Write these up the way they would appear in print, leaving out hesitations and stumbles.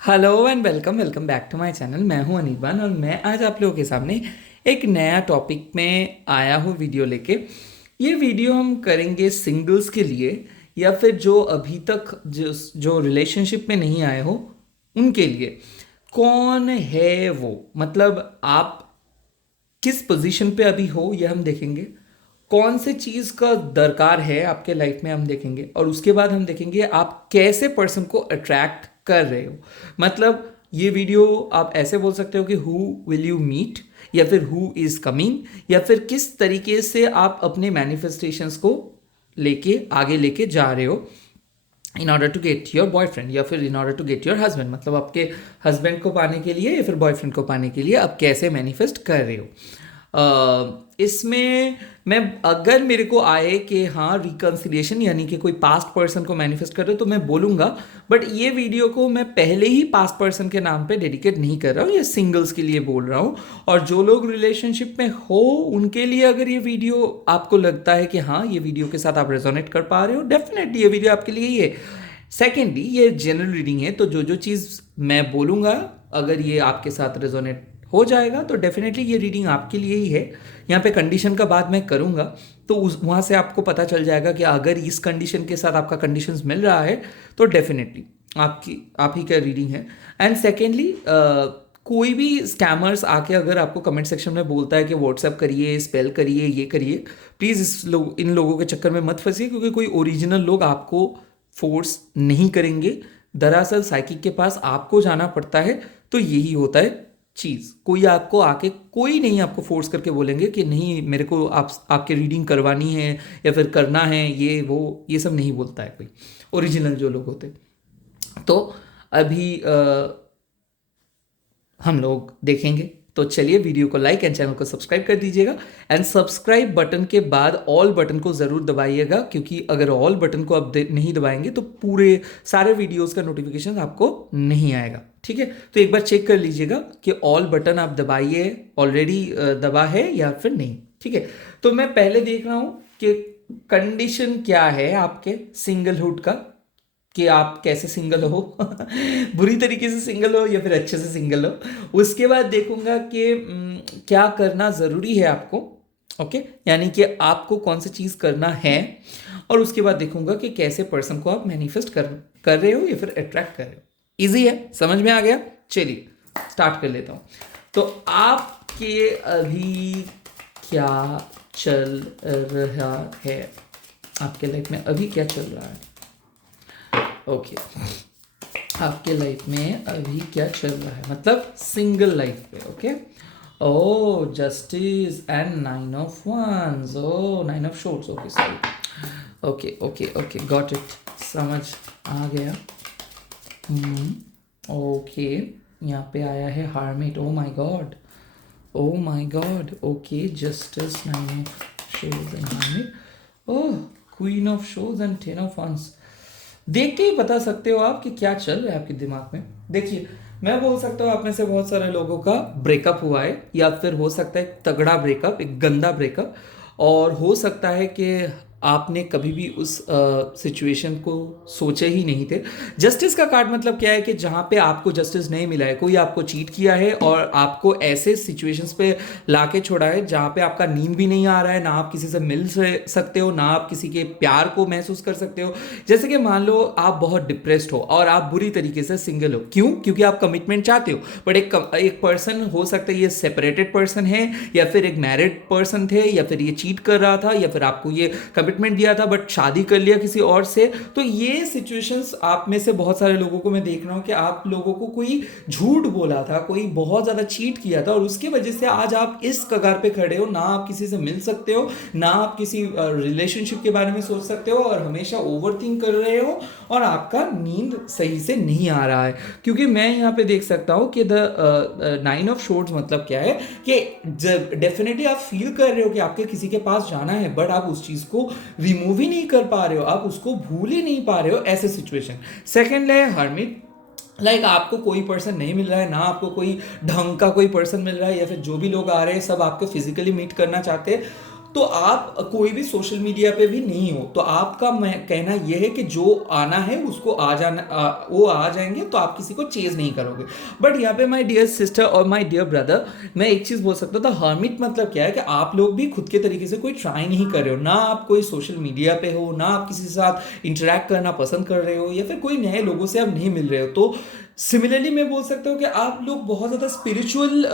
Hello and welcome welcome back to my channel. मैं हूं अनिर्बान और मैं आज आप लोगों के सामने एक नया टॉपिक में आया हूं वीडियो लेके। ये वीडियो हम करेंगे सिंगल्स के लिए या फिर जो अभी तक जो रिलेशनशिप में नहीं आए हो उनके लिए। कौन है वो, मतलब आप किस पोजीशन पे अभी हो ये हम देखेंगे। कौन से चीज़ का दरकार है आपके लाइफ में हम देखेंगे, और उसके बाद हम देखेंगे आप कैसे पर्सन को अट्रैक्ट कर रहे हो। मतलब ये वीडियो आप ऐसे बोल सकते हो कि हु विल यू मीट, या फिर हु इज कमिंग, या फिर किस तरीके से आप अपने मैनिफेस्टेशंस को लेके आगे लेके जा रहे हो in order to get your boyfriend, या फिर in order to get your husband. मतलब आपके हस्बैंड को पाने के लिए या फिर बॉयफ्रेंड को पाने के लिए आप कैसे मैनिफेस्ट कर रहे हो। इसमें मैं, अगर मेरे को आए कि हाँ रिकन्सिलिएशन यानी कि कोई पास्ट पर्सन को मैनिफेस्ट कर रहे हो तो मैं बोलूँगा, बट ये वीडियो को मैं पहले ही पास्ट पर्सन के नाम पे डेडिकेट नहीं कर रहा हूँ, ये सिंगल्स के लिए बोल रहा हूँ। और जो लोग रिलेशनशिप में हो उनके लिए अगर ये वीडियो आपको लगता है कि हाँ ये वीडियो के साथ आप रेजोनेट कर पा रहे हो, डेफिनेटली ये वीडियो आपके लिए ही है। सेकेंडली ये जनरल रीडिंग है, तो जो जो चीज़ मैं बोलूँगा अगर ये आपके साथ रेजोनेट हो जाएगा तो डेफिनेटली ये रीडिंग आपके लिए ही है। यहाँ पे कंडीशन का बात मैं करूँगा तो उस वहाँ से आपको पता चल जाएगा कि अगर इस कंडीशन के साथ आपका कंडीशंस मिल रहा है तो डेफिनेटली आप ही का रीडिंग है। एंड सेकेंडली कोई भी स्कैमर्स आके अगर आपको कमेंट सेक्शन में बोलता है कि व्हाट्सएप करिए, स्पेल करिए, ये करिए, प्लीज़ इन लोगों के चक्कर में मत फंसिए, क्योंकि कोई ओरिजिनल लोग आपको फोर्स नहीं करेंगे। दरअसल साइकिक के पास आपको जाना पड़ता है, तो यही होता है चीज़। कोई आपको आके, कोई नहीं आपको फोर्स करके बोलेंगे कि नहीं मेरे को आपके रीडिंग करवानी है या फिर करना है, ये सब नहीं बोलता है कोई ओरिजिनल जो लोग होते। तो अभी हम लोग देखेंगे, तो चलिए वीडियो को लाइक एंड चैनल को सब्सक्राइब कर दीजिएगा। एंड सब्सक्राइब बटन के बाद ऑल बटन को ज़रूर दबाइएगा, क्योंकि अगर ऑल बटन को आप नहीं दबाएंगे तो पूरे सारे वीडियोस का नोटिफिकेशन आपको नहीं आएगा। ठीक है, तो एक बार चेक कर लीजिएगा कि ऑल बटन आप दबाइए, ऑलरेडी दबा है या फिर नहीं। ठीक है, तो मैं पहले देख रहा हूँ कि कंडीशन क्या है आपके सिंगलहुड का, कि आप कैसे सिंगल हो बुरी तरीके से सिंगल हो या फिर अच्छे से सिंगल हो। उसके बाद देखूंगा कि क्या करना ज़रूरी है आपको। ओके, यानी कि आपको कौन सी चीज़ करना है, और उसके बाद देखूंगा कि कैसे पर्सन को आप मैनिफेस्ट कर रहे हो या फिर अट्रैक्ट कर रहे हो। इजी है, समझ में आ गया। चलिए स्टार्ट कर लेता हूँ। तो आपके अभी क्या चल रहा है, आपके लाइफ में अभी क्या चल रहा है। ओके, आपके लाइफ में अभी क्या चल रहा है, मतलब सिंगल लाइफ पे। Okay, oh justice and nine of wands, oh nine of swords. Okay sorry, okay okay okay, got it, समझ आ गया। ओके, यहाँ पे आया है hermit. Oh my god, oh my god. Okay, justice, nine of swords and hermit. Oh, queen of swords and ten of wands. देख के ही बता सकते हो आप कि क्या चल रहा है आपके दिमाग में। देखिए, मैं बोल सकता हूँ आप में से बहुत सारे लोगों का ब्रेकअप हुआ है, या फिर हो सकता है एक तगड़ा ब्रेकअप, एक गंदा ब्रेकअप, और हो सकता है कि आपने कभी भी उस सिचुएशन को सोचे ही नहीं थे। जस्टिस का कार्ड मतलब क्या है कि जहाँ पे आपको जस्टिस नहीं मिला है, कोई आपको चीट किया है और आपको ऐसे सिचुएशंस पे लाके छोड़ा है जहाँ पे आपका नींद भी नहीं आ रहा है, ना आप किसी से मिल सकते हो, ना आप किसी के प्यार को महसूस कर सकते हो। जैसे कि मान लो आप बहुत डिप्रेस्ड हो और आप बुरी तरीके से सिंगल हो, क्यों? क्योंकि आप कमिटमेंट चाहते हो, बट एक पर्सन हो सकता है ये सेपरेटेड पर्सन है, या फिर एक मैरिड पर्सन थे, या फिर ये चीट कर रहा था, या फिर आपको ये कमिटमेंट दिया था बट शादी कर लिया किसी और से। तो ये सिचुएशंस आप में से बहुत सारे लोगों को मैं देख रहा हूं कि आप लोगों को कोई झूठ बोला था, कोई बहुत ज्यादा चीट किया था, और उसकी वजह से आज आप इस कगार पे खड़े हो, ना आप किसी से मिल सकते हो, ना आप किसी रिलेशनशिप के बारे में सोच सकते हो, और हमेशा ओवरथिंक कर रहे हो, और आपका नींद सही से नहीं आ रहा है। क्योंकि मैं यहाँ पे देख सकता हूँ कि द नाइन ऑफ शॉर्ट्स मतलब क्या है कि डेफिनेटली आप फील कर रहे हो कि आपके किसी के पास जाना है, बट आप उस चीज को रिमूव ही नहीं कर पा रहे हो, आप उसको भूल ही नहीं पा रहे हो, ऐसे सिचुएशन। सेकेंड है हर्मिट, आपको कोई पर्सन नहीं मिल रहा है, ना आपको कोई ढंग का कोई पर्सन मिल रहा है, या फिर जो भी लोग आ रहे हैं सब आपको फिजिकली मीट करना चाहते हैं। तो आप कोई भी सोशल मीडिया पे भी नहीं हो, तो आपका मैं कहना यह है कि जो आना है उसको आ जाना, वो आ जाएंगे, तो आप किसी को चेज नहीं करोगे। बट यहाँ पे माय डियर सिस्टर और माय डियर ब्रदर, मैं एक चीज बोल सकता था, हर्मिट मतलब क्या है कि आप लोग भी खुद के तरीके से कोई ट्राई नहीं कर रहे हो, ना आप कोई सोशल मीडिया पे हो, ना आप किसी के साथ इंटरेक्ट करना पसंद कर रहे हो, या फिर कोई नए लोगों से आप नहीं मिल रहे हो। तो सिमिलरली मैं बोल सकता हूँ कि आप लोग बहुत ज़्यादा स्पिरिचुअल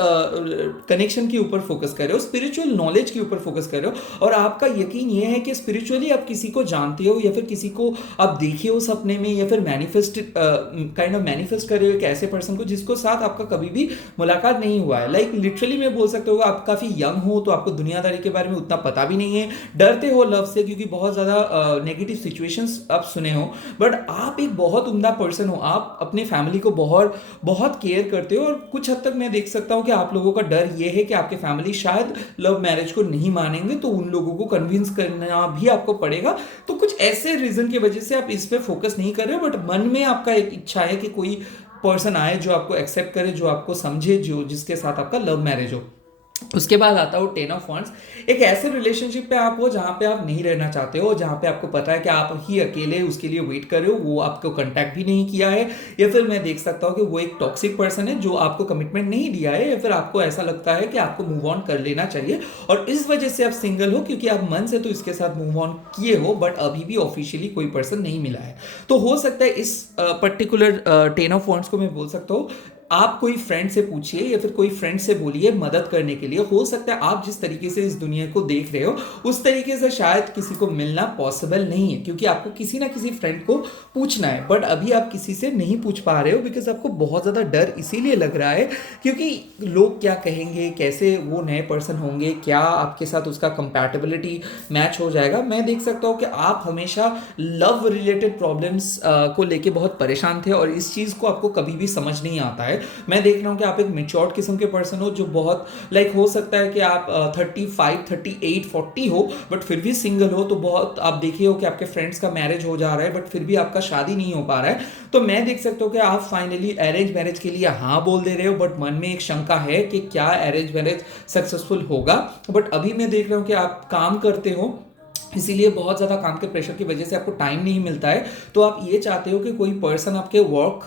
कनेक्शन के ऊपर फोकस कर रहे हो, स्पिरिचुअल नॉलेज के ऊपर फोकस कर रहे हो, और आपका यकीन ये है कि स्पिरिचुअली आप किसी को जानते हो, या फिर किसी को आप देखे हो सपने में, या फिर मैनिफेस्ट काइंड ऑफ मैनिफेस्ट कर रहे हो एक ऐसे पर्सन को जिसको साथ आपका कभी भी मुलाकात नहीं हुआ है। लाइक लिटरली मैं बोल सकता हूँ आप काफ़ी यंग हो, तो आपको दुनियादारी के बारे में उतना पता भी नहीं है, डरते हो लव से क्योंकि बहुत ज़्यादा नेगेटिव सिचुएशंस आप सुने हो। बट आप एक बहुत उम्दा पर्सन हो, आप अपने फैमिली को बहुत बहुत केयर करते हो, और कुछ हद तक मैं देख सकता हूं कि आप लोगों का डर ये है कि आपके फैमिली शायद लव मैरिज को नहीं मानेंगे, तो उन लोगों को कन्विंस करना भी आपको पड़ेगा। तो कुछ ऐसे रीजन की वजह से आप इस पे फोकस नहीं कर रहे हो, बट मन में आपका एक इच्छा है कि कोई पर्सन आए जो आपको एक्सेप्ट करे, जो आपको समझे, जो जिसके साथ आपका लव मैरिज हो। उसके बाद आता हो टेन ऑफ वंस, एक ऐसे रिलेशनशिप पे आप हो जहां पे आप नहीं रहना चाहते हो, जहां पे आपको पता है कि आप ही अकेले उसके लिए वेट कर रहे हो, वो आपको कांटेक्ट भी नहीं किया है, या फिर मैं देख सकता हूं कि वो एक टॉक्सिक पर्सन है जो आपको कमिटमेंट नहीं दिया है, या फिर आपको ऐसा लगता है कि आपको मूव ऑन कर लेना चाहिए, और इस वजह से आप सिंगल हो क्योंकि आप मन से तो इसके साथ मूव ऑन किए हो, बट अभी भी ऑफिशियली कोई पर्सन नहीं मिला है। तो हो सकता है इस पर्टिकुलर टेन ऑफ वंस को मैं बोल सकता हूँ, आप कोई फ्रेंड से पूछिए, या फिर कोई फ्रेंड से बोलिए मदद करने के लिए। हो सकता है आप जिस तरीके से इस दुनिया को देख रहे हो उस तरीके से शायद किसी को मिलना पॉसिबल नहीं है, क्योंकि आपको किसी ना किसी फ्रेंड को पूछना है, बट अभी आप किसी से नहीं पूछ पा रहे हो बिकॉज आपको बहुत ज़्यादा डर इसीलिए लग रहा है क्योंकि लोग क्या कहेंगे, कैसे वो नए पर्सन होंगे, क्या आपके साथ उसका कंपैटिबिलिटी मैच हो जाएगा। मैं देख सकता हूँ कि आप हमेशा लव रिलेटेड प्रॉब्लम्स को लेके बहुत परेशान थे, और इस चीज़ को आपको कभी भी समझ नहीं आता है। मैं देख रहा हूं कि आप एक मेच्योर्ड किस्म के पर्सन हो, जो बहुत लाइक हो सकता है कि आप 35 38 40 हो, बट फिर भी सिंगल हो। तो बहुत आप देखे हो कि आपके फ्रेंड्स का मैरिज हो जा रहा है, बट फिर भी आपका शादी नहीं हो पा रहा है। तो मैं देख सकता हूँ कि आप फाइनली अरेंज मैरिज के लिए हाँ बोल दे रहे हो, बट मन में एक शंका है कि क्या अरेंज मैरिज सक्सेसफुल होगा। बट अभी मैं देख रहा हूँ कि आप काम करते हो, इसीलिए बहुत ज़्यादा काम के प्रेशर की वजह से आपको टाइम नहीं मिलता है। तो आप ये चाहते हो कि कोई पर्सन आपके वर्क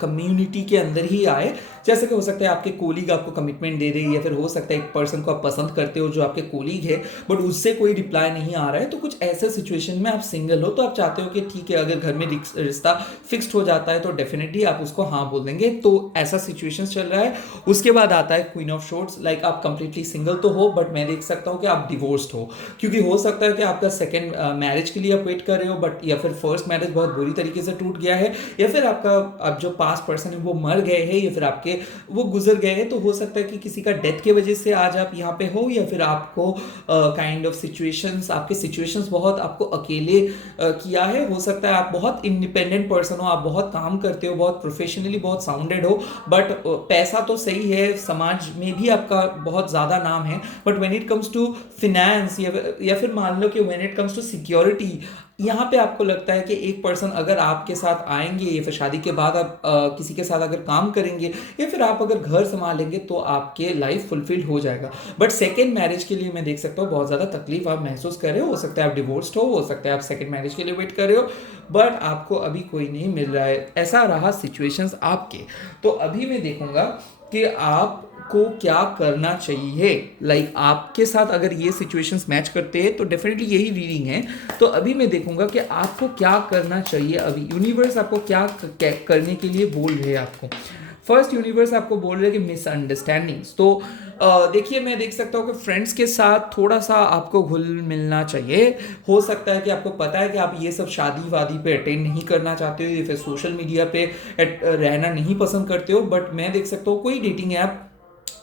कम्युनिटी के अंदर ही आए, जैसे कि हो सकता है आपके कोलीग आपको कमिटमेंट दे रही है, या फिर हो सकता है एक पर्सन को आप पसंद करते हो जो आपके कोलीग है, बट उससे कोई रिप्लाई नहीं आ रहा है। तो कुछ ऐसे सिचुएशन में आप सिंगल हो, तो आप चाहते हो कि ठीक है, अगर घर में रिश्ता फिक्स्ड हो जाता है तो डेफिनेटली आप उसको हाँ बोल देंगे। तो ऐसा सिचुएशन चल रहा है। उसके बाद आता है क्वीन ऑफ शॉर्ट्स, लाइक आप कंप्लीटली सिंगल तो हो, बट मैं देख सकता हूँ कि आप डिवोर्स्ड हो, क्योंकि हो सकता है कि आपका सेकंड मैरिज के लिए आप वेट कर रहे हो, बट या फिर फर्स्ट मैरिज बहुत बुरी तरीके से टूट गया है, या फिर आपका अब जो पास्ट पर्सन है वो मर गए हैं, या फिर आपके वो गुजर गए हैं। तो हो सकता है कि किसी का डेथ की वजह से आज आप यहाँ पे हो, या फिर आपको काइंड ऑफ सिचुएशंस, आपके सिचुएशंस बहुत आपको अकेले किया है। हो सकता है आप बहुत इंडिपेंडेंट पर्सन हो, आप बहुत काम करते हो, बहुत प्रोफेशनली बहुत साउंडेड हो, बट पैसा तो सही है, समाज में भी आपका बहुत ज़्यादा नाम है, but when it comes to finance, या फिर मान लो कि when it comes to security, यहाँ पे आपको लगता है कि एक पर्सन अगर आपके साथ आएंगे, या फिर शादी के बाद आप किसी के साथ अगर काम करेंगे, या फिर आप अगर घर संभालेंगे, तो आपके लाइफ फुलफिल्ड हो जाएगा। बट सेकेंड मैरिज के लिए मैं देख सकता हूँ बहुत ज़्यादा तकलीफ आप महसूस कर रहे हो सकता है आप डिवोर्स्ड हो सकता है आप सेकेंड मैरिज के लिए वेट कर रहे हो, बट आपको अभी कोई नहीं मिल रहा है। ऐसा रहा सिचुएशंस आपके। तो अभी मैं देखूंगा कि आपको क्या करना चाहिए। लाइक आपके साथ अगर ये सिचुएशंस मैच करते हैं तो डेफिनेटली यही रीडिंग है। तो अभी मैं देखूंगा कि आपको क्या करना चाहिए। अभी यूनिवर्स आपको क्या करने के लिए बोल रहे हैं आपको। फर्स्ट यूनिवर्स आपको बोल रहे हैं कि मिसअंडरस्टैंडिंग्स। तो देखिए मैं देख सकता हूँ कि फ्रेंड्स के साथ थोड़ा सा आपको घुल मिलना चाहिए। हो सकता है कि आपको पता है कि आप ये सब शादी वादी पे अटेंड नहीं करना चाहते हो, या फिर सोशल मीडिया पे रहना नहीं पसंद करते हो, बट मैं देख सकता हूँ कोई डेटिंग ऐप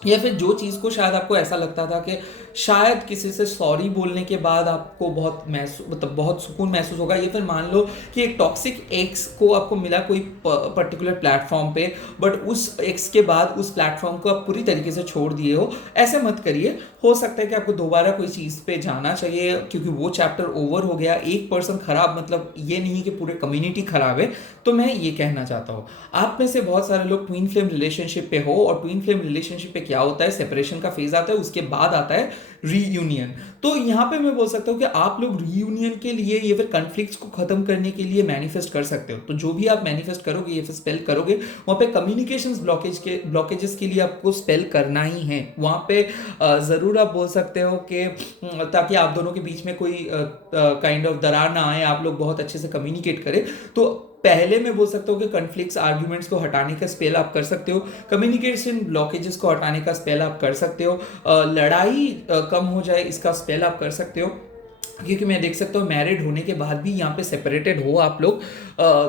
या फिर जो चीज़ को शायद आपको ऐसा लगता था कि शायद किसी से सॉरी बोलने के बाद आपको बहुत मतलब बहुत सुकून महसूस होगा, या फिर मान लो कि एक टॉक्सिक एक्स को आपको मिला कोई पर्टिकुलर प्लेटफॉर्म पे, बट उस एक्स के बाद उस प्लेटफॉर्म को आप पूरी तरीके से छोड़ दिए हो। ऐसे मत करिए। हो सकता है कि आपको दोबारा कोई चीज़ पे जाना चाहिए, क्योंकि वो चैप्टर ओवर हो गया। एक पर्सन खराब मतलब ये नहीं कि पूरे कम्युनिटी खराब है। तो मैं ये कहना चाहता हूँ, आप में से बहुत सारे लोग ट्विन फ्लेम रिलेशनशिप पे हो, और ट्विन फ्लेम रिलेशनशिप पे क्या होता है, सेपरेशन का फेज आता है, उसके बाद आता है रीयूनियन। तो यहाँ पे मैं बोल सकता हूँ कि आप लोग रीयूनियन के लिए या फिर कन्फ्लिक्ट्स को खत्म करने के लिए मैनिफेस्ट कर सकते हो। तो जो भी आप मैनिफेस्ट करोगे या फिर स्पेल करोगे, वहाँ पे कम्युनिकेशंस ब्लॉकेजेस के लिए आपको स्पेल करना ही है। वहाँ पे ज़रूर आप बोल सकते हो कि ताकि आप दोनों के बीच में कोई काइंड ऑफ दरार ना आए, आप लोग बहुत अच्छे से कम्युनिकेट करें। तो पहले मैं बोल सकता हूँ कि कॉन्फ्लिक्ट्स आर्ग्यूमेंट्स को हटाने का स्पेल आप कर सकते हो, कम्युनिकेशन ब्लॉकेजेस को हटाने का स्पेल आप कर सकते हो, लड़ाई कम हो जाए इसका स्पेल आप कर सकते हो। क्योंकि मैं देख सकता हूँ मैरिड होने के बाद भी यहाँ पे सेपरेटेड हो आप लोग,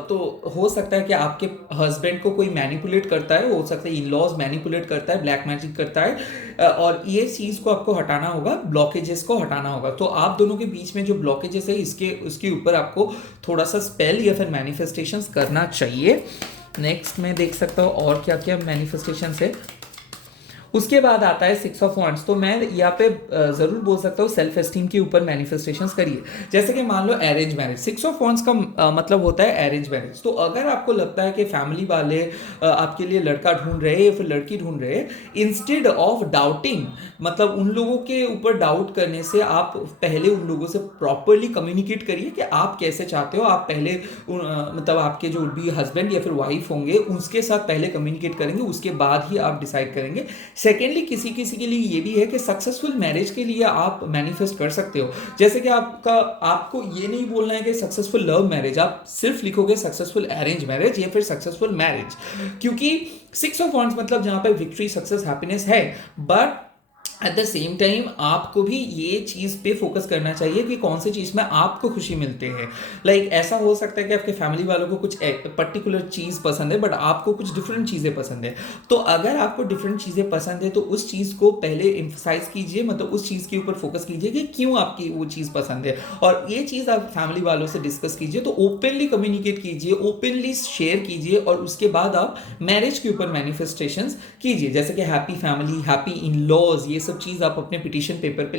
तो हो सकता है कि आपके हस्बैंड को कोई मैनिपुलेट करता है, हो सकता है इन लॉज मैनिपुलेट करता है, ब्लैक मैजिक करता है, और ये चीज़ को आपको हटाना होगा, ब्लॉकेजेस को हटाना होगा। तो आप दोनों के बीच में जो ब्लॉकेजेस है उसके ऊपर आपको थोड़ा सा स्पेल या फिर मैनिफेस्टेशंस करना चाहिए। नेक्स्ट मैं देख सकता हूँ और क्या क्या मैनिफेस्टेशंस है। उसके बाद आता है 6 ऑफ वांड्स। तो मैं यहाँ पे जरूर बोल सकता हूँ सेल्फ एस्टीम के ऊपर मैनिफेस्टेशंस करिए। जैसे कि मान लो अरेंज मैरिज, 6 ऑफ वांड्स का मतलब होता है अरेंज मैरिज। तो अगर आपको लगता है कि फैमिली वाले आपके लिए लड़का ढूंढ रहे हैं या फिर लड़की ढूंढ रहे हैं, इंस्टेड ऑफ डाउटिंग, मतलब उन लोगों के ऊपर डाउट करने से आप पहले उन लोगों से प्रॉपरली कम्युनिकेट करिए कि आप कैसे चाहते हो। आप पहले मतलब आपके जो भी हस्बैंड या फिर वाइफ होंगे उसके साथ पहले कम्युनिकेट करेंगे, उसके बाद ही आप डिसाइड करेंगे। सेकेंडली किसी किसी के लिए ये भी है कि सक्सेसफुल मैरिज के लिए आप मैनिफेस्ट कर सकते हो। जैसे कि आपको ये नहीं बोलना है कि सक्सेसफुल लव मैरिज, आप सिर्फ लिखोगे सक्सेसफुल अरेंज मैरिज या फिर सक्सेसफुल मैरिज, क्योंकि 6 ऑफ वांड्स मतलब जहां पे विक्ट्री, सक्सेस, हैप्पीनेस है, but at the same time आपको भी ये चीज़ पे फोकस करना चाहिए कि कौन सी चीज़ में आपको खुशी मिलती है। लाइक ऐसा हो सकता है कि आपके फैमिली वालों को कुछ पर्टिकुलर चीज़ पसंद है बट आपको कुछ डिफरेंट चीज़ें पसंद है। तो अगर आपको डिफरेंट चीज़ें पसंद है तो उस चीज़ को पहले एम्फसाइज कीजिए, मतलब उस चीज़ के ऊपर फोकस कीजिए कि क्यों आपकी वो चीज़ पसंद है, और ये चीज़ आप फैमिली वालों से डिस्कस कीजिए। तो ओपनली कम्युनिकेट कीजिए, ओपनली शेयर कीजिए, और उसके बाद आप मैरिज के ऊपर मैनिफेस्टेशंस कीजिए। जैसे कि happy family, happy in laws, ये सब चीज़ आप अपने पिटीशन पेपर पे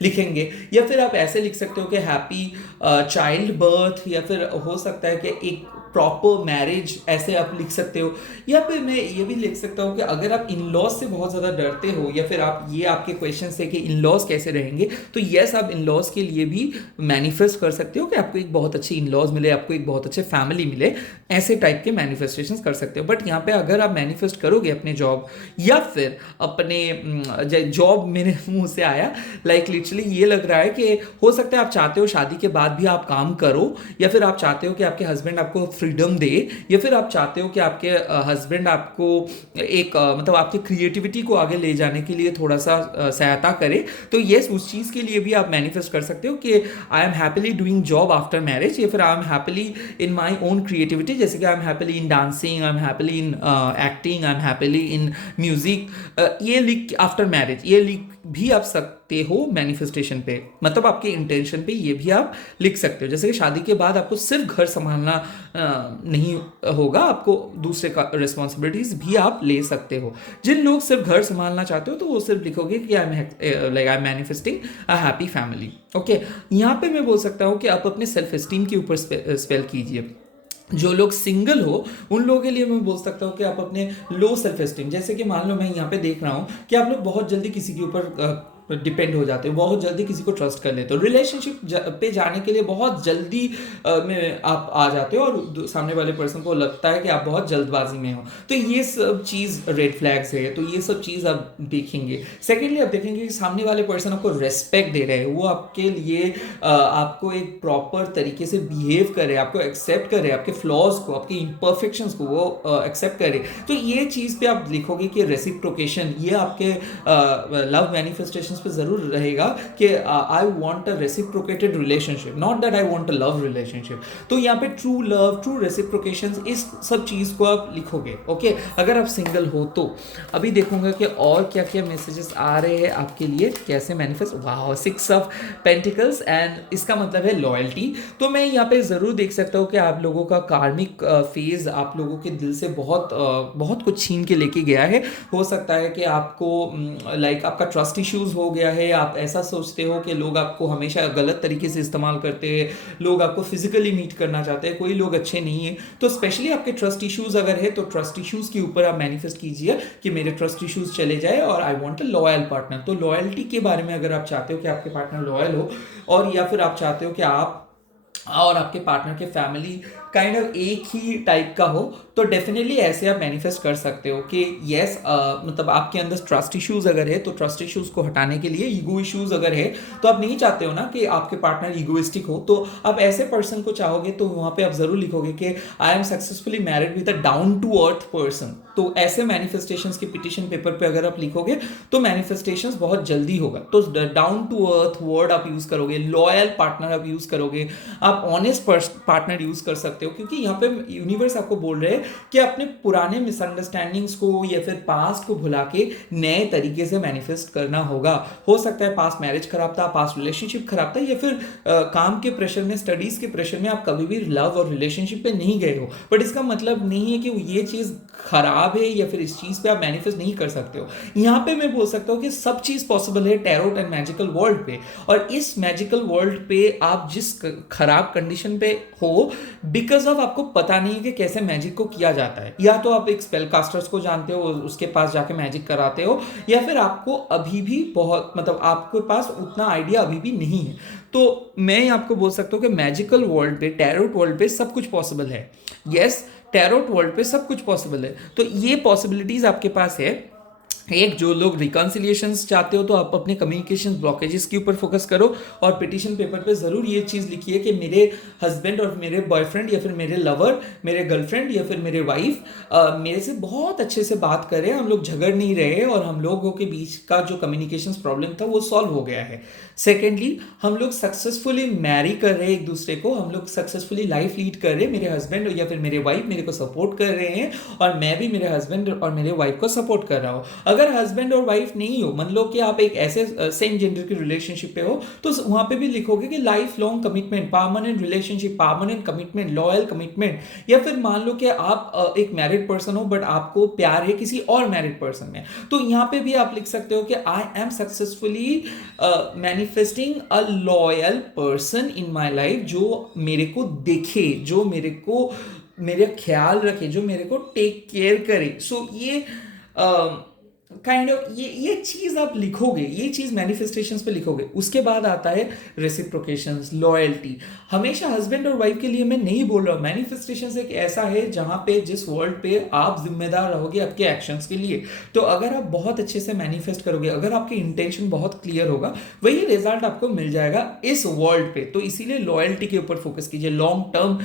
लिखेंगे। या फिर आप ऐसे लिख सकते हो कि हैप्पी चाइल्ड बर्थ, या फिर हो सकता है कि एक प्रॉपर मैरिज, ऐसे आप लिख सकते हो। या फिर मैं ये भी लिख सकता हूँ कि अगर आप इन लॉज से बहुत ज़्यादा डरते हो, या फिर आप ये आपके क्वेश्चन है कि इन लॉज कैसे रहेंगे, तो यस आप इन लॉज के लिए भी मैनिफेस्ट कर सकते हो कि आपको एक बहुत अच्छी इन लॉज मिले, आपको एक बहुत अच्छे फैमिली मिले। ऐसे टाइप के मैनिफेस्टेशन कर सकते हो। बट यहाँ पे अगर आप मैनिफेस्ट करोगे अपने जॉब या फिर अपने जॉब, मेरे मुंह से आया, लाइक लिटरली ये लग रहा है कि हो सकता है आप चाहते हो शादी के बाद भी आप काम करो, या फिर आप चाहते हो कि आपके हस्बैंड आपको फ्रीडम दे, या फिर आप चाहते हो कि आपके हस्बैंड आपको एक मतलब आपकी क्रिएटिविटी को आगे ले जाने के लिए थोड़ा सा सहायता करे। तो यस उस चीज़ के लिए भी आप मैनिफेस्ट कर सकते हो कि I M happily doing job after marriage, या फिर I am happily in my own creativity. जैसे कि I M happily in dancing, I am happily in acting, I am happily in music. ये लिख आफ्टर मैरिज, ये लिख भी आप सकते हो मैनिफेस्टेशन पे, मतलब आपके इंटेंशन पे ये भी आप लिख सकते हो। जैसे कि शादी के बाद आपको सिर्फ घर संभालना नहीं होगा, आपको दूसरे का रिस्पॉन्सिबिलिटीज भी आप ले सकते हो। जिन लोग सिर्फ घर संभालना चाहते हो तो वो सिर्फ लिखोगे कि I M manifesting a happy family. Okay, यहाँ पे मैं बोल सकता हूँ कि आप अपने सेल्फ एस्टीम के ऊपर स्पेल कीजिए। जो लोग सिंगल हो उन लोगों के लिए मैं बोल सकता हूँ कि आप अपने लो सेल्फ एस्टीम, जैसे कि मान लो मैं यहाँ पे देख रहा हूँ कि आप लोग बहुत जल्दी किसी के ऊपर डिपेंड हो जाते हो, बहुत जल्दी किसी को ट्रस्ट कर लेते हो, रिलेशनशिप पे जाने के लिए बहुत जल्दी में आप आ जाते हो, और सामने वाले पर्सन को लगता है कि आप बहुत जल्दबाजी में हो। तो ये सब चीज़ रेड फ्लैग्स है, तो ये सब चीज़ आप देखेंगे। सेकेंडली आप देखेंगे कि सामने वाले पर्सन आपको रेस्पेक्ट दे रहे हैं, वो आपके लिए आपको एक प्रॉपर तरीके से बिहेव करे, आपको एक्सेप्ट करे, आपके फ्लॉज को, आपके इम्परफेक्शंस को वो एक्सेप्ट करे। तो ये चीज़ पे आप लिखोगे कि रेसिप्रोकेशन, ये आपके लव मैनिफेस्टेशन पे जरूर रहेगा कि I want a reciprocated relationship, not that I want a love relationship. तो यहाँ पे ट्रू लव, ट्रू रेसिप्रोकेशन, इस सब चीज को आप लिखोगे। ओके, अगर आप सिंगल हो तो अभी देखूंगा कि और क्या क्या मैसेजेस आ रहे हैं आपके लिए, कैसे मैनिफेस्ट। वाह, 6 ऑफ पेंटिकल्स, एंड इसका मतलब है लॉयल्टी। तो मैं यहाँ पे जरूर देख सकता हूँ कि आप लोगों का कार्मिक फेज आप लोगों के दिल से बहुत कुछ छीन के लेके गया है। हो सकता है कि आपको लाइक आपका ट्रस्ट इश्यूज हो, हो गया है, आप ऐसा सोचते हो कि लोग आपको हमेशा गलत तरीके से इस्तेमाल करते हैं, लोग आपको फिजिकली मीट करना चाहते हैं, कोई लोग अच्छे नहीं है, तो स्पेशली आपके ट्रस्ट इश्यूज अगर है तो ट्रस्ट इश्यूज के ऊपर आप मैनिफेस्ट कीजिए कि मेरे ट्रस्ट इश्यूज चले जाए और I want a loyal partner. तो लॉयल्टी के बारे में अगर आप चाहते हो कि आपके पार्टनर लॉयल हो, और या फिर आप चाहते हो कि आप और आपके पार्टनर के फैमिली काइंड ऑफ एक ही टाइप का हो, तो डेफिनेटली ऐसे आप मैनिफेस्ट कर सकते हो कि यस, मतलब आपके अंदर ट्रस्ट इश्यूज अगर है तो ट्रस्ट इश्यूज को हटाने के लिए, ईगो इश्यूज अगर है तो आप नहीं चाहते हो ना कि आपके पार्टनर ईगोइस्टिक हो, तो आप ऐसे पर्सन को चाहोगे तो वहां पे आप जरूर लिखोगे कि I am successfully married with a down to earth person. तो ऐसे मैनिफेस्टेशंस के पिटिशन पेपर पे अगर आप लिखोगे तो मैनिफेस्टेशंस बहुत जल्दी होगा। तो डाउन टू अर्थ वर्ड आप यूज करोगे, लॉयल पार्टनर आप यूज करोगे, आप ऑनेस्ट पार्टनर यूज कर सकते हो, क्योंकि यहाँ पे यूनिवर्स आपको बोल रहे हैं कि अपने पुराने मिसअंडरस्टैंडिंग्स को या फिर पास्ट को भुला के नए तरीके से मैनिफेस्ट करना होगा। हो सकता है पास्ट मैरिज खराब था, पास्ट रिलेशनशिप खराब था, या फिर काम के प्रेशर में, स्टडीज के प्रेशर में आप कभी भी लव और रिलेशनशिप पे नहीं गए हो, बट इसका मतलब नहीं है कि ये चीज खराब है या फिर इस चीज पे आप मैनिफेस्ट नहीं कर सकते हो। यहाँ पे मैं बोल सकता हूँ कि सब चीज पॉसिबल है टैरोट एंड मैजिकल वर्ल्ड पे, और इस मैजिकल वर्ल्ड पे आप जिस खराब कंडीशन पे हो बिकॉज ऑफ आपको पता नहीं है कि कैसे मैजिक को किया जाता है, या तो आप एक स्पेल कास्टर्स को जानते हो, उसके पास जाके मैजिक कराते हो, या फिर आपको अभी भी बहुत, मतलब आपके पास उतना आइडिया अभी भी नहीं है। तो मैं आपको बोल सकता हूँ कि मैजिकल वर्ल्ड पे, टैरोट वर्ल्ड पे सब कुछ पॉसिबल है। यस, टैरोट वर्ल्ड पे सब कुछ पॉसिबल है। तो ये पॉसिबिलिटीज आपके पास है। एक, जो लोग रिकॉन्सिलिएशंस चाहते हो तो आप अपने कम्युनिकेशन ब्लॉकेजेस के ऊपर फोकस करो, और पिटिशन पेपर पे ज़रूर ये चीज़ लिखिए कि मेरे हस्बैंड और मेरे बॉयफ्रेंड या फिर मेरे लवर, मेरे गर्लफ्रेंड या फिर मेरे वाइफ मेरे से बहुत अच्छे से बात कर रहे हैं, हम लोग झगड़ नहीं रहे और हम लोगों के बीच का जो कम्युनिकेशन प्रॉब्लम था वो सॉल्व हो गया है। सेकेंडली, हम लोग सक्सेसफुली मैरी कर रहे हैं एक दूसरे को, हम लोग सक्सेसफुली लाइफ लीड कर रहे हैं, मेरे हस्बैंड या फिर मेरे वाइफ मेरे को सपोर्ट कर रहे हैं और मैं भी मेरे हस्बैंड और मेरे वाइफ को सपोर्ट कर रहा हूँ। अगर हस्बैंड और वाइफ नहीं हो, मान लो कि आप एक ऐसे सेम जेंडर की रिलेशनशिप पे हो, तो वहां पे भी लिखोगे कि life long commitment, permanent relationship, permanent commitment, loyal commitment. या फिर मान लो कि आप एक मैरिड पर्सन हो बट आपको प्यार है किसी और मैरिड पर्सन में, तो यहाँ पे भी आप लिख सकते हो कि I am successfully manifesting a loyal person in my life, जो मेरे को देखे, जो मेरे को मेरे ख्याल रखे, जो मेरे को टेक केयर करे। सो ये काइंड ऑफ ये चीज आप लिखोगे, ये चीज मैनिफेस्टेशंस पे लिखोगे। उसके बाद आता है रेसिप्रोकेशंस, लॉयल्टी। हमेशा हस्बैंड और वाइफ के लिए मैं नहीं बोल रहा हूँ, मैनिफेस्टेशंस एक ऐसा है जहां पे, जिस वर्ल्ड पे आप जिम्मेदार रहोगे आपके एक्शंस के लिए। तो अगर आप बहुत अच्छे से मैनिफेस्ट करोगे, अगर आपकी इंटेंशन बहुत क्लियर होगा, वही रिजल्ट आपको मिल जाएगा इस वर्ल्ड पे। तो इसीलिए लॉयल्टी के ऊपर फोकस कीजिए, लॉन्ग टर्म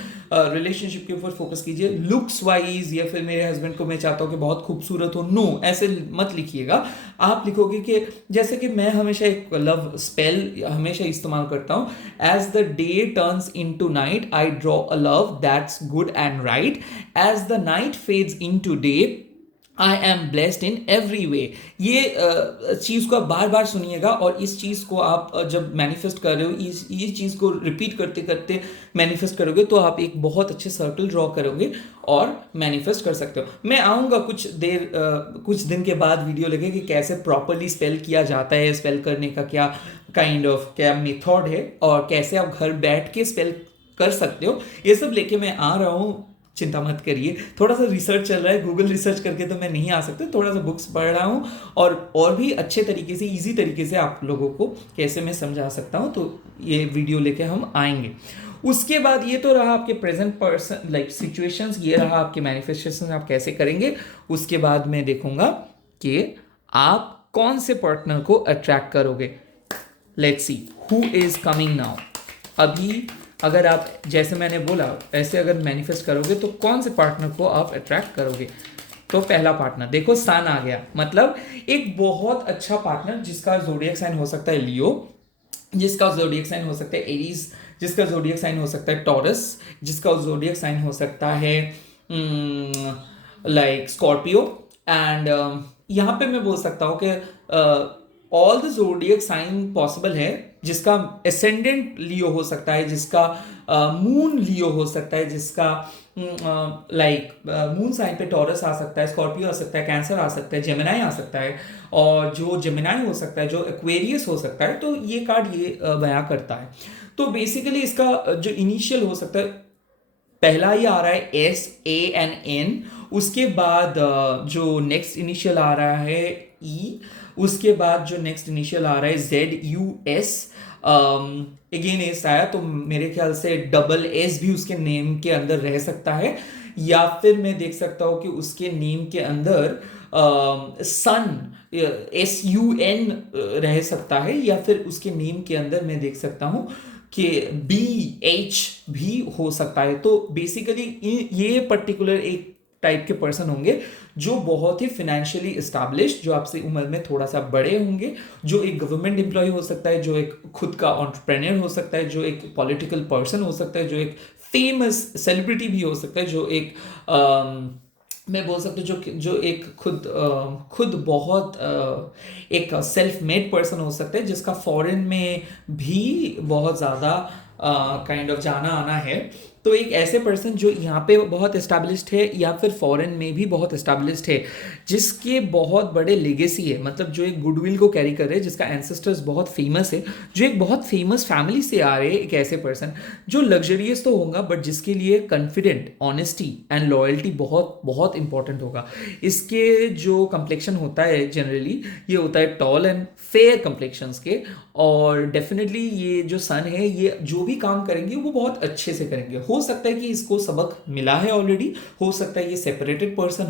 रिलेशनशिप के ऊपर फोकस कीजिए। लुक्स वाइज या फिर मेरे हस्बैंड को मैं चाहता हूँ कि बहुत खूबसूरत हो, नो, ऐसे मत लिखिएगा। आप लिखोगे कि जैसे कि मैं हमेशा एक लव स्पेल हमेशा इस्तेमाल करता हूँ, as the day turns into night I draw a love that's good and right, as the night fades into day I am blessed in every way. ये चीज़ को आप बार बार सुनिएगा, और इस चीज़ को आप जब मैनिफेस्ट कर रहे हो, ये चीज़ को रिपीट करते करते मैनिफेस्ट करोगे तो आप एक बहुत अच्छे सर्कल ड्रॉ करोगे और मैनिफेस्ट कर सकते हो। मैं आऊँगा कुछ दिन के बाद वीडियो लगे कि कैसे प्रॉपरली स्पेल किया जाता है, स्पेल करने का क्या क्या मेथड है, और कैसे आप घर बैठ के स्पेल कर सकते हो। ये सब लेके मैं आ रहा हूँ, चिंता मत करिए। थोड़ा सा रिसर्च चल रहा है, गूगल रिसर्च करके तो मैं नहीं आ सकता, थोड़ा सा बुक्स पढ़ रहा हूँ, और भी अच्छे तरीके से, इजी तरीके से आप लोगों को कैसे मैं समझा सकता हूँ, तो ये वीडियो लेके हम आएंगे। उसके बाद ये तो रहा आपके प्रेजेंट पर्सन लाइक सिचुएशंस, ये रहा आपके मैनिफेस्टेशन आप कैसे करेंगे। उसके बाद मैं देखूंगा कि आप कौन से पार्टनर को अट्रैक्ट करोगे। Let's see who is coming now. अभी अगर आप, जैसे मैंने बोला, ऐसे अगर मैनिफेस्ट करोगे तो कौन से पार्टनर को आप अट्रैक्ट करोगे। तो पहला पार्टनर देखो, सन आ गया, मतलब एक बहुत अच्छा पार्टनर जिसका जोडियक साइन हो सकता है लियो, जिसका जोडियक साइन हो सकता है एरीज, जिसका जोडियक साइन हो सकता है टॉरस, जिसका जोडियक साइन हो सकता है लाइक स्कॉर्पियो। एंड यहाँ पे मैं बोल सकता हूँ कि all the zodiac sign possible है, जिसका एसेंडेंट लियो हो सकता है, जिसका मून लियो हो सकता है, जिसका मून साइन पे टॉरस आ सकता है, स्कॉर्पियो आ सकता है, कैंसर आ सकता है, जेमिनाई आ सकता है, और जो जेमिनाई हो सकता है, जो एक्वेरियस हो सकता है, तो ये कार्ड ये बयां करता है। तो बेसिकली इसका जो इनिशियल हो सकता है, पहला ही आ रहा है SANN, उसके बाद जो नेक्स्ट इनिशियल आ रहा है E, उसके बाद जो नेक्स्ट इनिशियल आ रहा है ZUS, अगेन एस आया, तो मेरे ख्याल से डबल एस भी उसके नेम के अंदर रह सकता है, या फिर मैं देख सकता हूँ कि उसके नेम के अंदर सन SUN रह सकता है, या फिर उसके नेम के अंदर मैं देख सकता हूँ कि BH भी हो सकता है। तो बेसिकली ये पर्टिकुलर एक टाइप के पर्सन होंगे जो बहुत ही फाइनेंशियली एस्टैब्लिश्ड, जो आपसे उम्र में थोड़ा सा बड़े होंगे, जो एक गवर्नमेंट एम्प्लॉय हो सकता है, जो एक खुद का एंटरप्रेन्योर हो सकता है, जो एक पॉलिटिकल पर्सन हो सकता है, जो एक फेमस सेलिब्रिटी भी हो सकता है, जो एक मैं बोल सकता हूँ जो एक खुद बहुत एक सेल्फ मेड पर्सन हो सकता है, जिसका फॉरेन में भी बहुत ज़्यादा काइंड ऑफ जाना आना है। तो एक ऐसे पर्सन जो यहाँ पे बहुत एस्टैब्लिश्ड है, या फिर फॉरेन में भी बहुत एस्टैब्लिश्ड है, जिसके बहुत बड़े लेगेसी है, मतलब जो एक गुडविल को कैरी कर रहे हैं, जिसका एंसेस्टर्स बहुत फेमस है, जो एक बहुत फेमस फैमिली से आ रहे हैं, एक ऐसे पर्सन जो लग्जरियस तो होगा, बट जिसके लिए कॉन्फिडेंट, ऑनेस्टी एंड लॉयल्टी बहुत बहुत इंपॉर्टेंट होगा। इसके जो कम्प्लेक्शन होता है जनरली, ये होता है टॉल एंड फेयर कम्प्लेक्शंस के, और डेफिनेटली ये जो सन है, ये जो भी काम करेंगे वो बहुत अच्छे से करेंगे। हो सकता है कि इसको सबक मिला है ऑलरेडी, हो सकता है ये सेपरेटेड पर्सन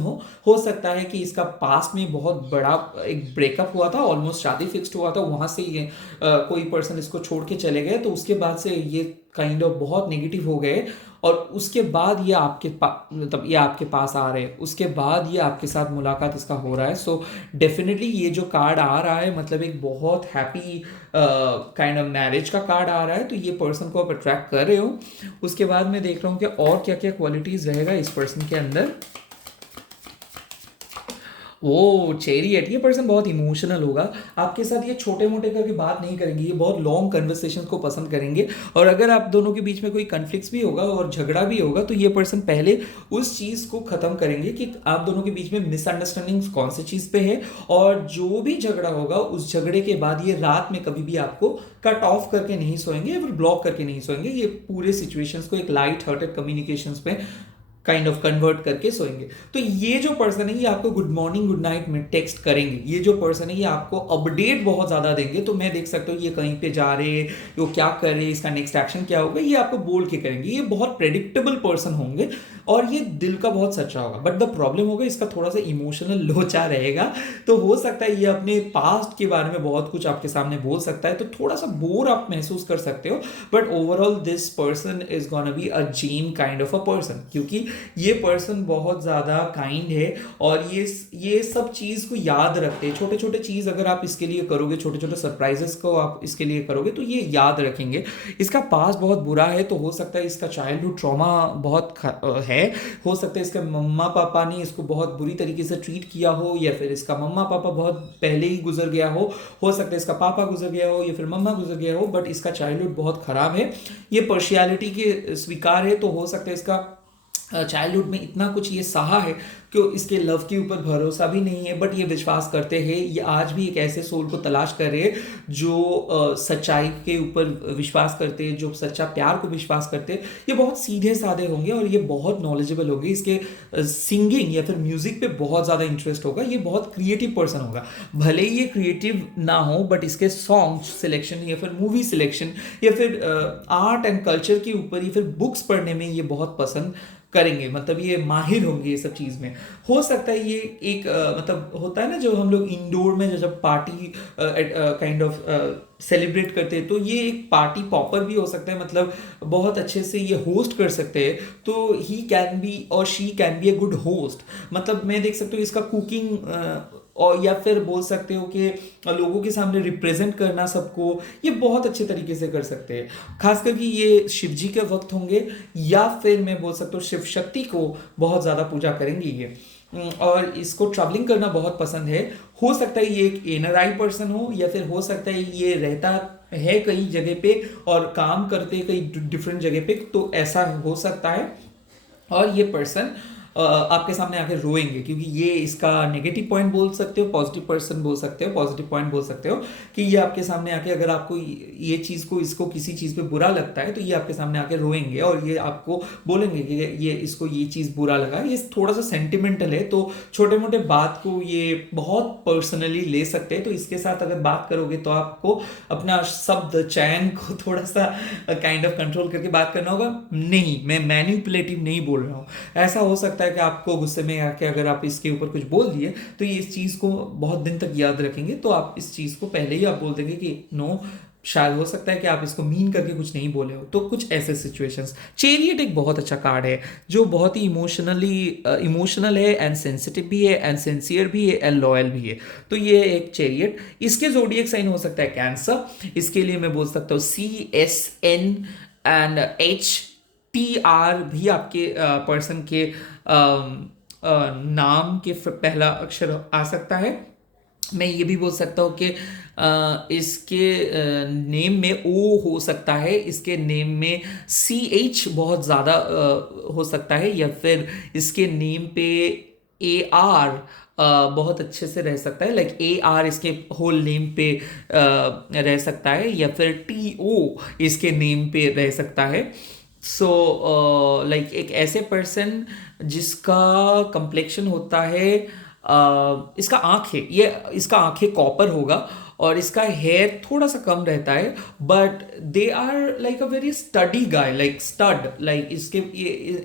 हो सकता है कि इसका पास्ट में बहुत बड़ा एक ब्रेकअप हुआ था, ऑलमोस्ट शादी फिक्स्ड हुआ था, वहां से ये कोई पर्सन इसको छोड़ के चले गए, तो उसके बाद से ये काइंड ऑफ बहुत नेगेटिव हो गए, और उसके बाद ये मतलब ये आपके पास आ रहे हैं, उसके बाद ये आपके साथ मुलाकात इसका हो रहा है। सो डेफिनेटली ये जो कार्ड आ रहा है, मतलब एक बहुत हैप्पी काइंड ऑफ मैरिज का कार्ड आ रहा है, तो ये पर्सन को आप अट्रैक्ट कर रहे हो। उसके बाद मैं देख रहा हूँ कि और क्या क्या क्वालिटीज रहेगा इस पर्सन के अंदर। वो चैरियट, ये पर्सन बहुत इमोशनल होगा आपके साथ, ये छोटे मोटे करके बात नहीं करेंगे, ये बहुत लॉन्ग कन्वर्सेशन को पसंद करेंगे, और अगर आप दोनों के बीच में कोई कन्फ्लिक्ट्स भी होगा और झगड़ा भी होगा, तो ये पर्सन पहले उस चीज़ को ख़त्म करेंगे कि आप दोनों के बीच में मिसअंडरस्टैंडिंग कौन सी चीज़ पे है, और जो भी झगड़ा होगा उस झगड़े के बाद ये रात में कभी भी आपको कट ऑफ करके नहीं सोएंगे, या फिर ब्लॉक करके नहीं सोएंगे, ये पूरे सिचुएशंस को एक लाइट हार्टेड कम्युनिकेशंस पे काइंड ऑफ कन्वर्ट करके सोएंगे। तो ये जो पर्सन है, ये आपको गुड मॉर्निंग गुड नाइट में टेक्स्ट करेंगे। ये जो पर्सन है, ये आपको अपडेट बहुत ज़्यादा देंगे। तो मैं देख सकता हूँ ये कहीं पे जा रहे हैं, वो क्या कर रहे हैं, इसका नेक्स्ट एक्शन क्या होगा, ये आपको बोल के करेंगे। ये बहुत प्रेडिक्टेबल पर्सन होंगे, और ये दिल का बहुत सच्चा होगा। बट द प्रॉब्लम होगा, इसका थोड़ा सा इमोशनल लोचा रहेगा। तो हो सकता है ये अपने पास्ट के बारे में बहुत कुछ आपके सामने बोल सकता है, तो थोड़ा सा बोर आप महसूस कर सकते हो। But overall this person is gonna be a zen kind of a person, क्योंकि ये पर्सन बहुत ज़्यादा काइंड है, और ये सब चीज़ को याद रखते हैं। छोटे छोटे चीज़ अगर आप इसके लिए करोगे, छोटे छोटे सरप्राइजेस को आप इसके लिए करोगे, तो ये याद रखेंगे। इसका पास्ट बहुत बुरा है, तो हो सकता है इसका चाइल्डहुड ट्रॉमा बहुत है। हो सकता है इसके मम्मा पापा ने इसको बहुत बुरी तरीके से ट्रीट किया हो, या फिर इसका मम्मा पापा बहुत पहले ही गुजर गया हो सकता है इसका पापा गुजर गया हो, या फिर मम्मा गुजर गया हो, बट इसका चाइल्डहुड बहुत खराब है। ये पर्शियलिटी के स्वीकार है, तो हो सकता है इसका चाइल्डहुड में इतना कुछ ये सहा है कि इसके लव के ऊपर भरोसा भी नहीं है, बट ये विश्वास करते हैं। ये आज भी एक ऐसे सोल को तलाश कर रहे हैं जो सच्चाई के ऊपर विश्वास करते हैं, जो सच्चा प्यार को विश्वास करते हैं। ये बहुत सीधे साधे होंगे, और ये बहुत नॉलेजेबल होंगे। इसके सिंगिंग या फिर म्यूजिक पे बहुत ज़्यादा इंटरेस्ट होगा। ये बहुत क्रिएटिव पर्सन होगा, भले ही ये क्रिएटिव ना हो, बट इसके सॉन्ग सिलेक्शन या फिर मूवी सिलेक्शन या फिर आर्ट एंड कल्चर के ऊपर या फिर बुक्स पढ़ने में ये बहुत पसंद करेंगे। मतलब ये माहिर होंगे ये सब चीज़ में। हो सकता है ये एक मतलब होता है ना, जो हम लोग इंडोर में जब पार्टी काइंड ऑफ सेलिब्रेट करते हैं, तो ये एक पार्टी पॉपर भी हो सकता है। मतलब बहुत अच्छे से ये होस्ट कर सकते हैं, तो ही कैन बी और she can be a good host. मतलब मैं देख सकता हूँ इसका कुकिंग और या फिर बोल सकते हो कि लोगों के सामने रिप्रेजेंट करना सबको, ये बहुत अच्छे तरीके से कर सकते हैं। खास करके ये शिव जी के वक्त होंगे, या फिर मैं बोल सकता हूँ शिव शक्ति को बहुत ज़्यादा पूजा करेंगे ये, और इसको ट्रैवलिंग करना बहुत पसंद है। हो सकता है ये एक एनआरआई पर्सन हो, या फिर हो सकता है ये रहता है कई जगह पे और काम करते हैं कई डिफरेंट जगह पे, तो ऐसा हो सकता है। और ये पर्सन आपके सामने आके रोएंगे, क्योंकि ये इसका नेगेटिव पॉइंट बोल सकते हो, पॉजिटिव पर्सन बोल सकते हो, पॉजिटिव पॉइंट बोल सकते हो कि ये आपके सामने आके, अगर आपको ये चीज़ को, इसको किसी चीज़ पे बुरा लगता है तो ये आपके सामने आके रोएंगे और ये आपको बोलेंगे कि ये इसको ये चीज़ बुरा लगा। ये थोड़ा सा सेंटिमेंटल है, तो छोटे मोटे बात को ये बहुत पर्सनली ले सकते हैं। तो इसके साथ अगर बात करोगे तो आपको अपना शब्द चयन को थोड़ा सा काइंड ऑफ कंट्रोल करके बात करना होगा। नहीं, मैं मैनिपुलेटिव नहीं बोल रहा हूँ। ऐसा हो सकता है कि आपको गुस्से में आके अगर आप इसके ऊपर कुछ बोल दिए तो ये इस चीज़ को बहुत दिन तक याद रखेंगे, तो आप इस चीज़ को पहले ही आप बोल देंगे कि नो, शायद हो सकता है कि आप इसको मीन करके कुछ नहीं बोले हो। तो कुछ ऐसे सिचुएशंस। चेरियट एक बहुत अच्छा कार्ड है जो बहुत ही इमोशनल है एंड सेंसिटिव भी है एंड सिंसियर भी है एंड लॉयल भी है। तो ये एक चेरियट, इसके जोडियक साइन हो सकता है कैंसर। इसके लिए मैं बोल सकता हूँ CSN एंड HTR भी आपके पर्सन के नाम के पहला अक्षर आ सकता है। मैं ये भी बोल सकता हूँ कि इसके नेम में O हो सकता है, इसके नेम में CH बहुत ज़्यादा हो सकता है, या फिर इसके नेम पे AR बहुत अच्छे से रह सकता है, लाइक AR इसके होल नेम पे रह सकता है, या फिर TO इसके नेम पे रह सकता है। सो लाइक एक ऐसे पर्सन जिसका कंप्लेक्शन होता है, इसका आँख है, ये इसका आँखें कॉपर होगा और इसका हेयर थोड़ा सा कम रहता है, but they are like a very study guy, like stud, like इसके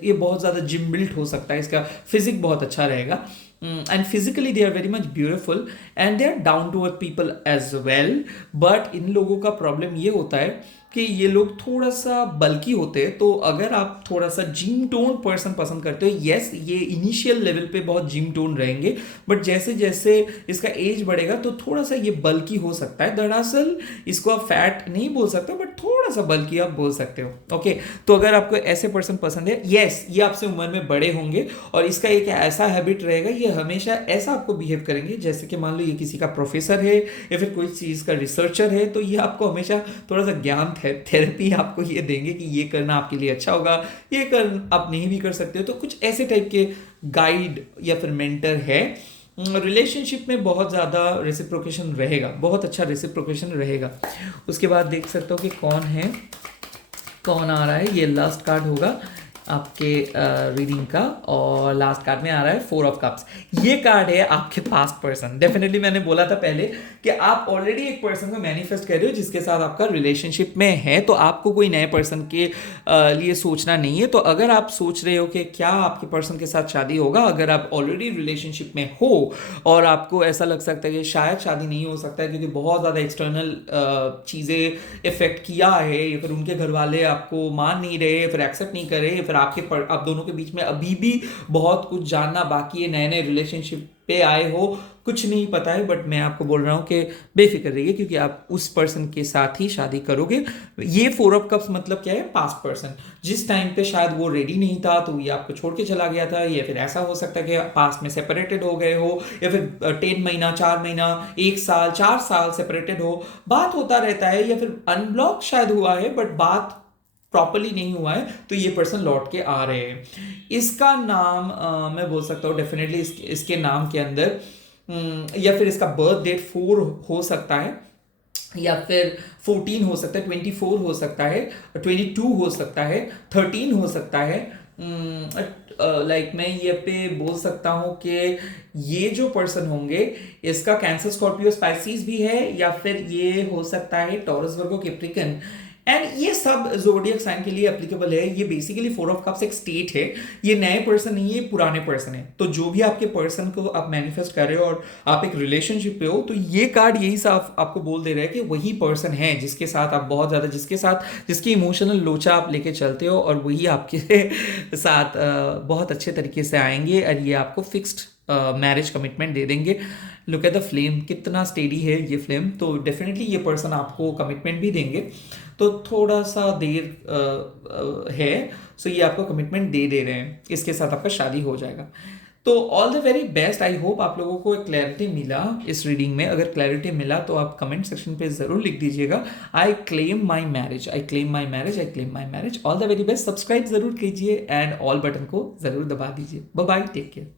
ये बहुत ज़्यादा जिम बिल्ट हो सकता है, इसका फिजिक बहुत अच्छा रहेगा and physically they are very much beautiful and they are down to earth people as well. But इन लोगों का प्रॉब्लम ये होता है कि ये लोग थोड़ा सा बल्की होते हैं, तो अगर आप थोड़ा सा जिम टोन पर्सन पसंद करते हो, यस ये इनिशियल लेवल पे बहुत जिम टोन रहेंगे, बट जैसे जैसे इसका एज बढ़ेगा तो थोड़ा सा ये बल्की हो सकता है। दरअसल इसको आप फैट नहीं बोल सकते, बट थोड़ा सा बल्की आप बोल सकते हो। ओके, तो अगर आपको ऐसे पर्सन पसंद है, यस ये आपसे उम्र में बड़े होंगे और इसका एक ऐसा हैबिट रहेगा, ये हमेशा ऐसा आपको बिहेव करेंगे जैसे कि मान लो ये किसी का प्रोफेसर है या फिर कोई चीज़ का रिसर्चर है, तो ये आपको हमेशा थोड़ा सा ज्ञान थेरेपी आपको ये देंगे कि ये करना आपके लिए अच्छा होगा, ये कर आप नहीं भी कर सकते हो। तो कुछ ऐसे टाइप के गाइड या फिर मेंटर है। रिलेशनशिप में बहुत ज़्यादा रेसिप्रोकेशन रहेगा, बहुत अच्छा रेसिप्रोकेशन रहेगा। उसके बाद देख सकते हो कि कौन आ रहा है। ये लास्ट कार्ड होगा आपके रीडिंग का, और लास्ट कार्ड में आ रहा है 4 ऑफ कप्स। ये कार्ड है आपके पास्ट पर्सन। डेफिनेटली मैंने बोला था पहले कि आप ऑलरेडी एक पर्सन को मैनिफेस्ट कर रहे हो जिसके साथ आपका रिलेशनशिप में है, तो आपको कोई नए पर्सन के लिए सोचना नहीं है। तो अगर आप सोच रहे हो कि क्या आपके पर्सन के साथ शादी होगा, अगर आप ऑलरेडी रिलेशनशिप में हो और आपको ऐसा लग सकता है कि शायद शादी नहीं हो सकता है क्योंकि बहुत ज़्यादा एक्सटर्नल चीज़ें इफेक्ट किया है, या फिर उनके घर वाले आपको मान नहीं रहे, फिर एक्सेप्ट नहीं कर रहे, फिर आप दोनों के बीच में अभी भी बहुत कुछ जानना बाकी है, नए नए रिलेशनशिप पे आए हो, कुछ नहीं पता है, बट मैं आपको बोल रहा हूँ कि बेफिक्र रहिए क्योंकि आप उस पर्सन के साथ ही शादी करोगे। ये 4 ऑफ कप्स मतलब क्या है? पास्ट पर्सन जिस टाइम पे शायद वो रेडी नहीं था तो ये आपको छोड़ के चला गया था, या फिर ऐसा हो सकता है कि पास्ट में सेपरेटेड हो गए हो, या फिर 10 महीना 4 महीना 1 साल 4 साल सेपरेटेड हो, बात होता रहता है, या फिर अनब्लॉक शायद हुआ है बट बात प्रॉपरली नहीं हुआ है, तो ये पर्सन लौट के आ रहे हैं। इसका नाम मैं बोल सकता हूँ डेफिनेटली इसके नाम के अंदर या फिर इसका बर्थ डेट 4 हो सकता है, या फिर 14 हो सकता है, 24 हो सकता है, 22 हो सकता है, 13 हो सकता है। लाइक मैं ये पे बोल सकता हूँ कि ये जो पर्सन होंगे इसका कैंसर, स्कॉर्पियो, स्पाइसिस भी है, या फिर ये हो सकता है टॉरस, वर्गो, कैप्रिकन, एंड ये सब जोडियक साइन के लिए एप्लीकेबल है। ये बेसिकली 4 ऑफ कप्स एक स्टेट है, ये नए पर्सन नहीं है, पुराने पर्सन है। तो जो भी आपके पर्सन को आप मैनिफेस्ट कर रहे हो और आप एक रिलेशनशिप पे हो, तो ये कार्ड यही साफ आपको बोल दे रहा है कि वही पर्सन है जिसके साथ आप बहुत ज़्यादा, जिसकी इमोशनल लोचा आप लेके चलते हो, और वही आपके साथ बहुत अच्छे तरीके से आएंगे और ये आपको फिक्स्ड मैरिज कमिटमेंट दे देंगे। लुक एट द फ्लेम, कितना स्टेडी है ये फ्लेम। तो डेफिनेटली ये पर्सन आपको कमिटमेंट भी देंगे, तो थोड़ा सा देर है, सो ये आपको कमिटमेंट दे रहे हैं, इसके साथ आपका शादी हो जाएगा। तो all the very best. I hope आप लोगों को एक क्लैरिटी मिला इस रीडिंग में। अगर क्लैरिटी मिला तो आप कमेंट सेक्शन पे जरूर लिख दीजिएगा, I claim my marriage, I claim my marriage, I claim my marriage. All the very best. Subscribe जरूर कीजिए एंड ऑल बटन को जरूर दबा दीजिए। Bye bye, take care.